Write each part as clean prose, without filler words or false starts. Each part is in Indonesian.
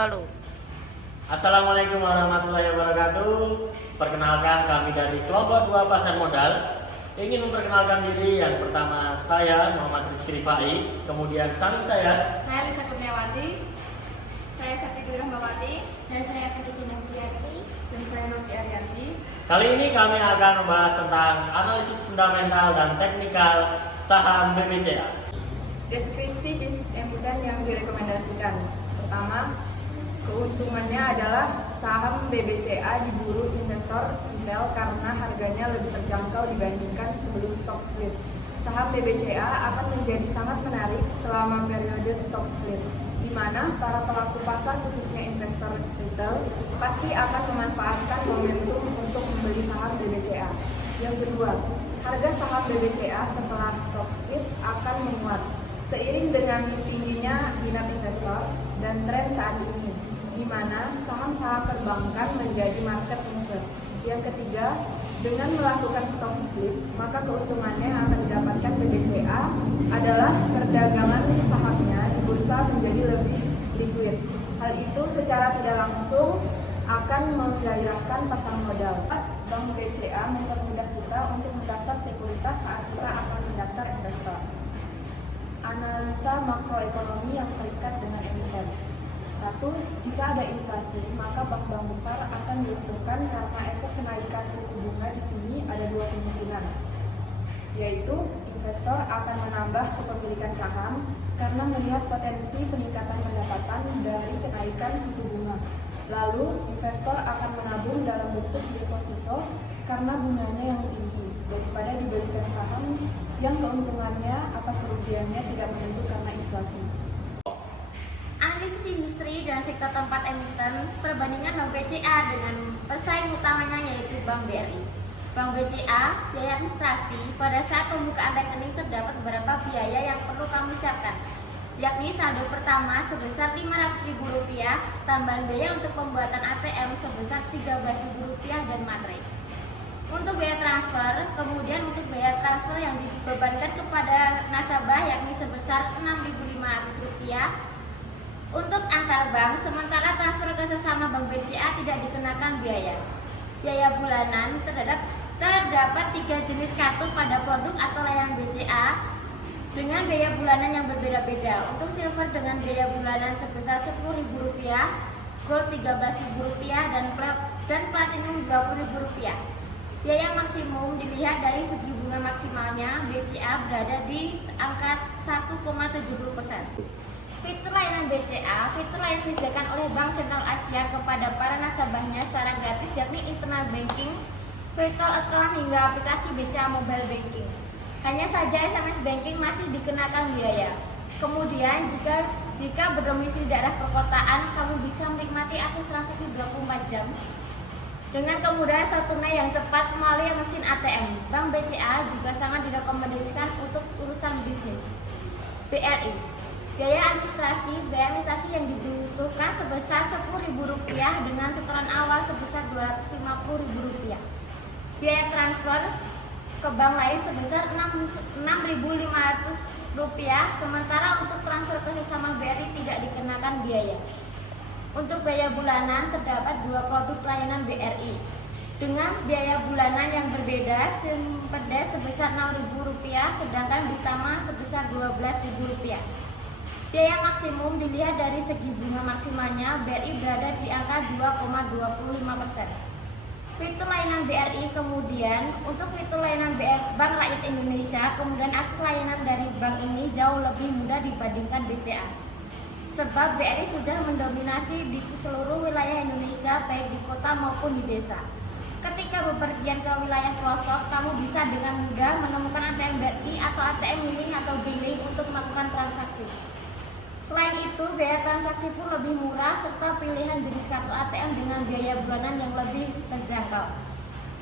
Lalu, Assalamualaikum warahmatullahi wabarakatuh. Perkenalkan, kami dari kelompok 2 pasar modal ingin memperkenalkan diri. Yang pertama saya Muhammad Rizky Rifai, kemudian samping saya Lisa Kurniawati, saya Sakti Dwi Rahmawati, dan saya Fedisi Nurdiati, dan saya Novi Ariyanti. kali ini kami akan membahas tentang analisis fundamental dan teknikal saham BBCA. Deskripsi bisnis emiten yang direkomendasikan. Pertama, keuntungannya adalah saham BBCA diburu investor retail karena harganya lebih terjangkau dibandingkan sebelum stock split. Saham BBCA akan menjadi sangat menarik selama periode stock split, di mana para pelaku pasar khususnya investor retail pasti akan memanfaatkan momentum untuk membeli saham BBCA. Yang kedua, harga saham BBCA setelah stock split akan menguat seiring dengan tingginya minat investor dan tren saat ini, di mana saham-saham perbankan menjadi market mover. Yang ketiga, dengan melakukan stock split, maka keuntungannya yang akan didapatkan BBCA adalah perdagangan sahamnya di bursa menjadi lebih liquid. Hal itu secara tidak langsung akan menggairahkan pasar modal. Bank BCA mempermudah kita untuk mendaftar sekuritas saat kita akan mendaftar investor. Analisa makroekonomi yang terikat dengan emiten. 1. Jika ada inflasi, maka bank-bank besar akan diuntungkan karena efek kenaikan suku bunga di sini ada dua kemungkinan, yaitu investor akan menambah kepemilikan saham karena melihat potensi peningkatan pendapatan dari kenaikan suku bunga. Lalu, investor akan menabung dalam bentuk deposito karena bunganya yang tinggi daripada dibelikan saham yang keuntungannya atau kerugiannya tidak menentu karena inflasi. analisis industri dan sektor tempat emiten, perbandingan Bank BCA dengan pesaing utamanya yaitu Bank BRI. Bank BCA, biaya administrasi, pada saat pembukaan rekening terdapat beberapa biaya yang perlu kami siapkan, yakni saldo pertama sebesar Rp500.000, tambahan biaya untuk pembuatan ATM sebesar Rp13.000 dan materai. Untuk biaya transfer, kemudian untuk biaya transfer yang dibebankan kepada nasabah yakni sebesar Rp6.500. Untuk antar bank, sementara transfer ke sesama Bank BCA tidak dikenakan biaya. Biaya bulanan terdapat 3 jenis kartu pada produk atau layanan BCA dengan biaya bulanan yang berbeda-beda. Untuk silver dengan biaya bulanan sebesar Rp10.000, gold Rp13.000 dan platinum Rp20.000. Biaya maksimum dilihat dari segi bunga maksimalnya, BCA berada di angka 1,70%. Fitur layanan BCA, fitur layanan disediakan oleh Bank Sentral Asia kepada para nasabahnya secara gratis, yakni internal banking, virtual account hingga aplikasi BCA mobile banking. Hanya saja SMS banking masih dikenakan biaya. Kemudian jika berdomisili daerah perkotaan, kamu bisa menikmati akses transaksi 24 jam dengan kemudahan setelah tunai yang cepat melalui mesin ATM. Bank BCA juga sangat direkomendasikan untuk urusan bisnis. BRI, biaya administrasi yang dibutuhkan sebesar Rp10.000 dengan setoran awal sebesar Rp250.000. Biaya transfer ke bank lain sebesar Rp6.500, sementara untuk transfer ke sesama BRI tidak dikenakan biaya. Untuk biaya bulanan terdapat 2 produk layanan BRI dengan biaya bulanan yang berbeda, Simpeda sebesar Rp6.000 sedangkan Bitama sebesar Rp12.000. Biaya maksimum dilihat dari segi bunga maksimalnya, BRI berada di angka 2,25%. Fitur layanan BRI, kemudian untuk fitur layanan Bank Rakyat Indonesia, kemudian akses layanan dari bank ini jauh lebih mudah dibandingkan BCA. Sebab BRI sudah mendominasi di seluruh wilayah Indonesia, baik di kota maupun di desa. Ketika bepergian ke wilayah pelosok, kamu bisa dengan mudah menemukan ATM BRI atau ATM Milling atau Billing untuk melakukan transaksi. Selain itu, biaya transaksi pun lebih murah serta pilihan jenis kartu ATM dengan biaya bulanan yang lebih terjangkau.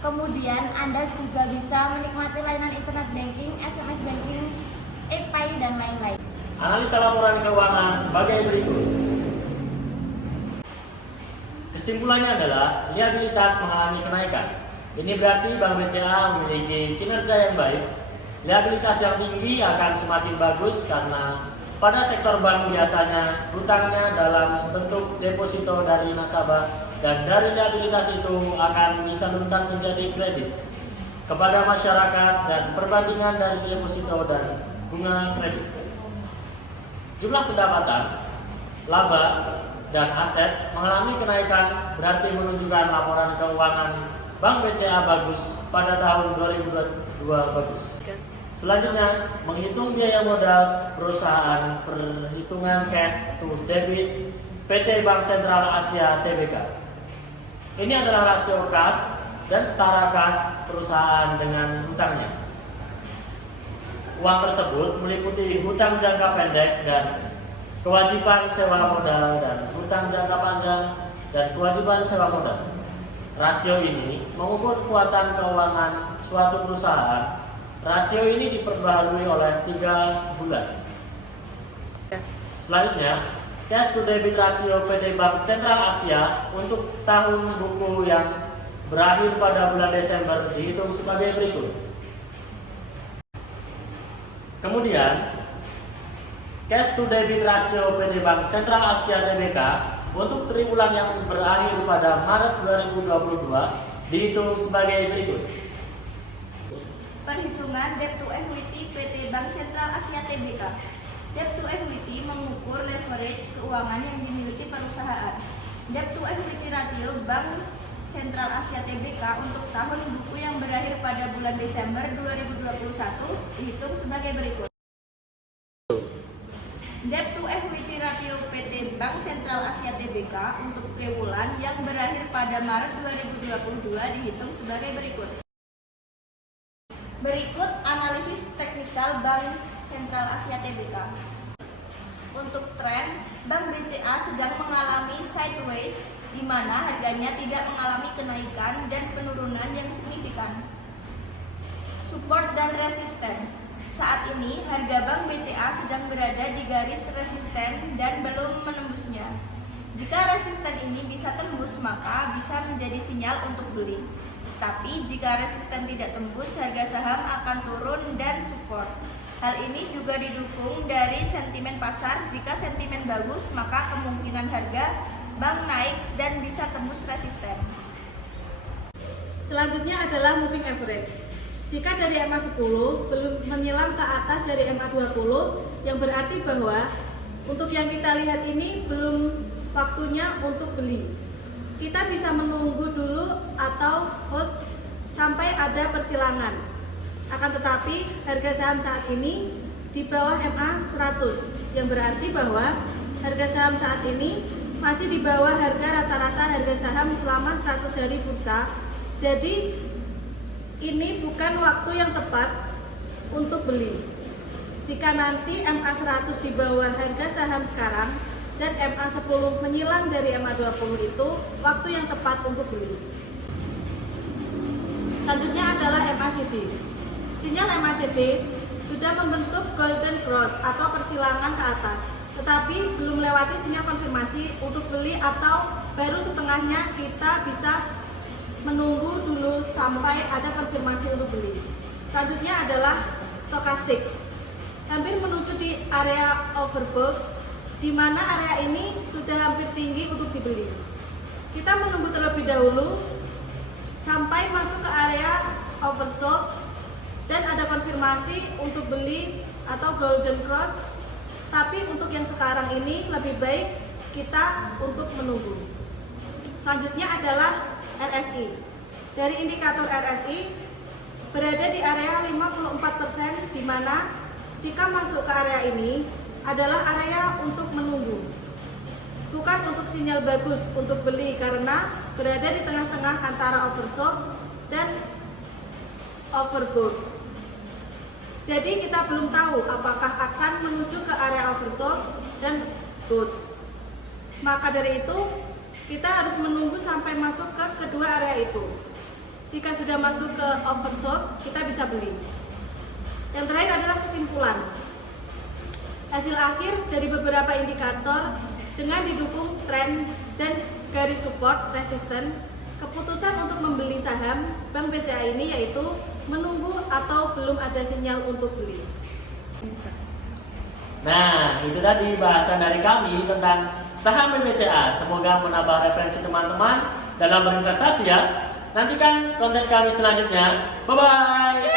Kemudian, Anda juga bisa menikmati layanan internet banking, SMS banking, e-pay, dan lain-lain. Analisa laporan keuangan sebagai berikut. Kesimpulannya adalah liabilitas mengalami kenaikan. Ini berarti Bank BCA memiliki kinerja yang baik. Liabilitas yang tinggi akan semakin bagus karena Pada sektor bank biasanya hutangnya dalam bentuk deposito dari nasabah dan dari liabilitas itu akan disalurkan menjadi kredit kepada masyarakat dan perbandingan dari deposito dan bunga kredit. Jumlah pendapatan, laba, dan aset mengalami kenaikan berarti menunjukkan laporan keuangan Bank BCA bagus pada tahun 2022 bagus. Selanjutnya, menghitung biaya modal perusahaan perhitungan cash to debit PT Bank Sentral Asia Tbk. Ini adalah rasio kas dan setara kas perusahaan dengan hutangnya. Uang tersebut meliputi hutang jangka pendek dan kewajiban sewa modal dan hutang jangka panjang dan kewajiban sewa modal. Rasio ini mengukur kekuatan keuangan suatu perusahaan. Rasio ini diperbaharui oleh 3 bulan. Selanjutnya, cash to debit rasio PT Bank Sentral Asia untuk tahun buku yang berakhir pada bulan Desember dihitung sebagai berikut. Kemudian, cash to debit rasio PT Bank Sentral Asia Tbk untuk triwulan yang berakhir pada Maret 2022 dihitung sebagai berikut. Perhitungan debt to equity PT Bank Sentral Asia Tbk. Debt to equity mengukur leverage keuangan yang dimiliki perusahaan. Debt to equity ratio Bank Sentral Asia Tbk untuk tahun buku yang berakhir pada bulan Desember 2021 dihitung sebagai berikut. Debt to equity ratio PT Bank Sentral Asia Tbk untuk triwulan yang berakhir pada Maret 2022 dihitung sebagai berikut. Berikut analisis teknikal Bank Sentral Asia Tbk. Untuk tren, Bank BCA sedang mengalami sideways, di mana harganya tidak mengalami kenaikan dan penurunan yang signifikan. Support dan resisten. Saat ini, harga Bank BCA sedang berada di garis resisten dan belum menembusnya. Jika resisten ini bisa tembus, maka bisa menjadi sinyal untuk beli. Tapi jika resisten tidak tembus, harga saham akan turun dan support. Hal ini juga didukung dari sentimen pasar. Jika sentimen bagus, maka kemungkinan harga bank naik dan bisa tembus resisten. Selanjutnya adalah moving average. Jika dari MA 10 belum menyilang ke atas dari MA 20, yang berarti bahwa untuk yang kita lihat ini belum waktunya untuk beli. Kita bisa menunggu dulu atau hold sampai ada persilangan. Akan tetapi harga saham saat ini di bawah MA 100, yang berarti bahwa harga saham saat ini masih di bawah harga rata-rata harga saham selama 100 hari bursa. Jadi ini bukan waktu yang tepat untuk beli. Jika nanti MA 100 di bawah harga saham sekarang dan MA 10 menyilang dari MA 20, itu waktu yang tepat untuk beli. Selanjutnya adalah MACD. Sinyal MACD sudah membentuk golden cross atau persilangan ke atas, tetapi belum melewati sinyal konfirmasi untuk beli atau baru setengahnya. Kita bisa menunggu dulu sampai ada konfirmasi untuk beli. Selanjutnya adalah stokastik. Hampir menuju di area overbought, di mana area ini sudah hampir tinggi untuk dibeli. Kita menunggu terlebih dahulu sampai masuk ke area oversold dan ada konfirmasi untuk beli atau golden cross. Tapi untuk yang sekarang ini lebih baik kita untuk menunggu. Selanjutnya adalah RSI. Dari indikator RSI berada di area 54%, di mana jika masuk ke area ini adalah area untuk menunggu, bukan untuk sinyal bagus untuk beli, karena berada di tengah-tengah antara oversold dan overbought. Jadi kita belum tahu apakah akan menuju ke area oversold dan bought. Maka dari itu kita harus menunggu sampai masuk ke kedua area itu. Jika sudah masuk ke oversold, kita bisa beli. Yang terakhir adalah kesimpulan. Hasil akhir dari beberapa indikator dengan didukung tren dan garis support resisten, keputusan untuk membeli saham Bank BCA ini yaitu menunggu atau belum ada sinyal untuk beli. Nah, itu tadi bahasan dari kami tentang saham BBCA. Semoga menambah referensi teman-teman dalam berinvestasi ya. Nantikan konten kami selanjutnya. Bye-bye.